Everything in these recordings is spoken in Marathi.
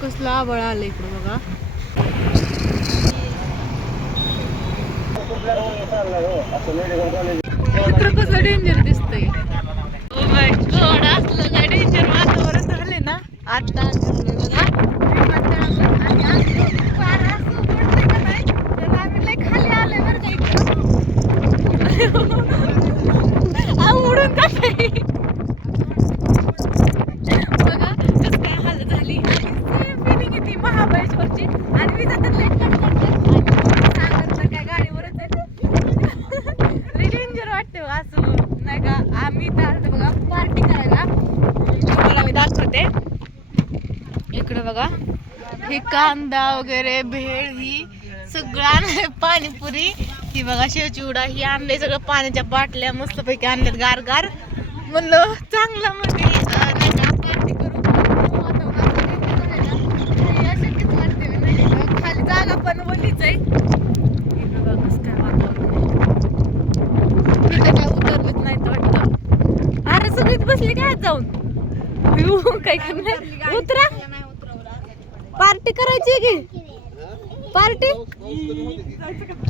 कसला आबळ आलं इकडं बघा. कसलं डेंजर दिसतंय ओ माय गॉड असलं काय डेंजर वातावरण झाले ना आता अंधारलंय बघा आणि असं वारं असं उघडतंय का नाही, तर आम्ही लय खाली आलोय बरं का इकडं. अहो, उडून जातंय. बघा कसं काय हाल झाली फिलिंग येते आणि मी जातात लय काय गाडीवरच आहे डेंजर वाटते असं. नाही का आम्ही तर बघा पार्टी करायला. तुम्हाला मी दाखवते. इकडं बघा. हे कांदा वगैरे भेळ ही सगळं आणलंय पाणीपुरी. ही बघा शेवचिवडा ही आणले सगळं पाण्याच्या बाटल्या मस्तपैकी आणल्यात गार गार म्हणलं चांगलं म्हणजे अं, नाही का पार्टी करू वातावरण असं danger झालंय ना, खाली अशक्यच वाटते मी नाही का. आहे काय उतरलंच नाही वाटतं अरे सगळीच बसली काय जाऊन काय करणार उतरा पार्टी करायची की पार्टी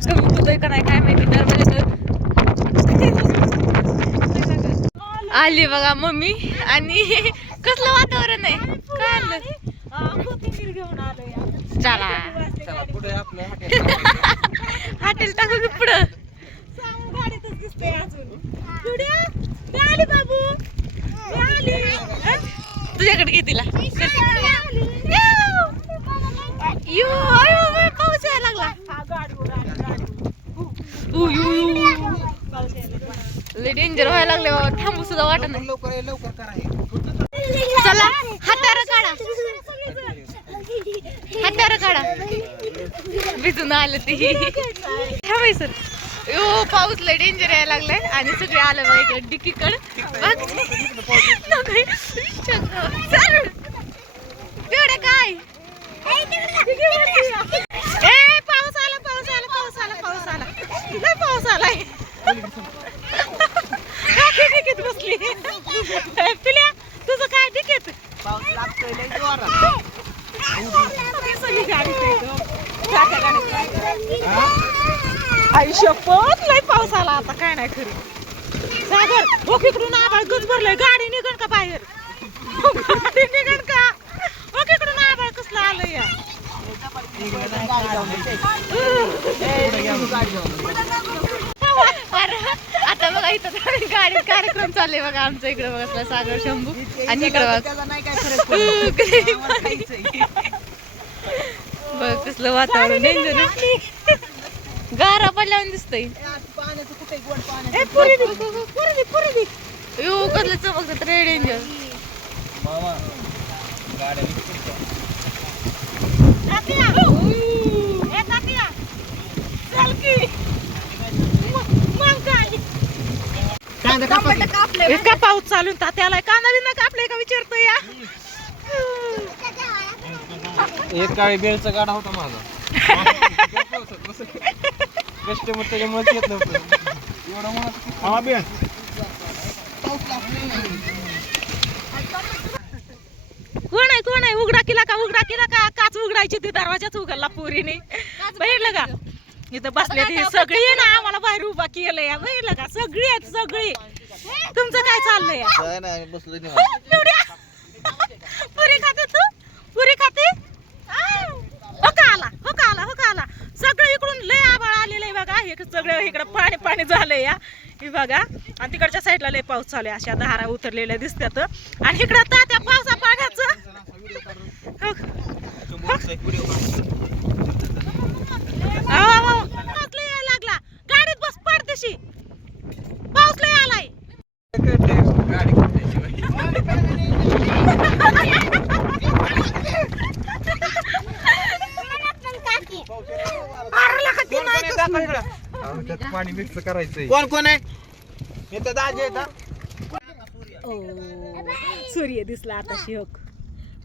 होतोय का नाही काय माहिती दरवाजा आली बघा मम्मी आणि कसलं वातावरण आहे काय आलो चला चला पुढे आपलं हॉटेल हॉटेल टाकू की पुढं. सांग गाडीतच दिसतंय अजून. पिढ्या मी आली बाबू. मी आली? तुझ्याकडे घे तिला. यू! अयो बाई, पाऊस यायला लागला. पाऊस यायला. लय डेंजर व्हायला लागले बाबा. थांबू सुद्धा वाटत नाही. लवकर ये, लवकर करा हे. चला हातार काढा. हातार काढा. भिजून आलं ती. थांबाय सर. यो डेंजर यायला लागलाय. आणि सगळे आलं बघा इकडे डिकीकड एवढं काय? ए पाऊस आला पाऊस आला पाऊस आला पाऊस आला. लय पाऊस आलाय. डिकीत बसली. तुझं काय डिकीत पाऊस लागतोय आई शपथ लय पाऊस आला आता काय नाही खरी. सागर हो इकडून आभाळ गज भरलंय? गाडी निघण का बाहेर? गाडी निघण का? हो इकडून आभाळ कसलं आलं या? अरे, आता बघा इथं गाडीत कार्यक्रम चालले बघा. आमच्या इकडे बघा असला सागर शंभू आणि इकडे बघा त्याचा नाही काय फरक पडत. बघ कसलं वातावरण डेंजर गारा पडल्यावर दिसतंय. यो कसलं चमकत रे डेंजर. चालून तात्याला कांदा बिंदा कापलाय का विचारतो या? एक काळी बेलचा गाडा होता माझा. कस्टमर त्याच्यामुळे येत नव्हतं. एवढा कोण आहे कोण आहे? उघडा केला का उघडा केला का? काच उघडायची ती दरवाजाच उघडला पोरीने. बघितलं का? इथं बसले ते सगळी ना आम्हाला बाहेर उभा केलं या बघितलं का? सगळी आहेत सगळी. तुमचं काय चाललंय या? काय नाही बसलो हो, पिवड्या. पुरी खाते तू पुरी खाते आव. हो का आला हो का आला हो का आला सगळं इकडून लय आबाळ आलेलं आहे बघा हे सगळं इकडं पाणी झालंय या हे बघा आणि तिकडच्या साईडला लय पाऊस चालू आहे. अशा धारा उतरलेल्या दिसतात. आणि इकडं तात्या पावसा पाण्याचं. हो. यायला लागला. गाडीत बस पाऊस लय आलाय. गाडी त्यात पाणी मिक्स करायचंय. कोण कोण आहे? इथं दाजी आहे का सूर्य दिसला आता शिवक.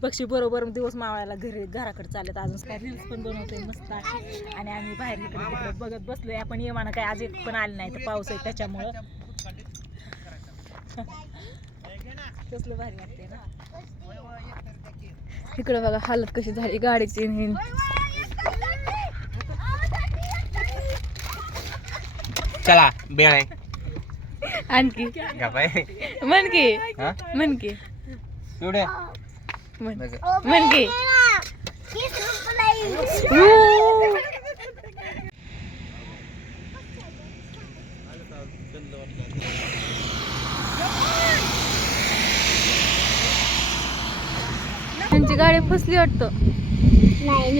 पक्षी बरोबर दिवस मावळायला घरी घराकडे चालत अजून काय रील्स पण बनवतोय मस्त. अशी. आणि आम्ही बाहेर इकडे तिकडे बघत बसलोय. आपण येवाना काय आज एक पण आले नाही तर पाऊस आहे त्याच्यामुळं. कसलं भारी वाटतंय ना. इकडं बघा हालत कशी झाली. गाडीची आणि चला बेळ आहे आणखी. म्हण की. हा? म्हण की. एवढे? म्हण. बघा. म्हण की. त्यांची गाडी फसली वाटतं. नाही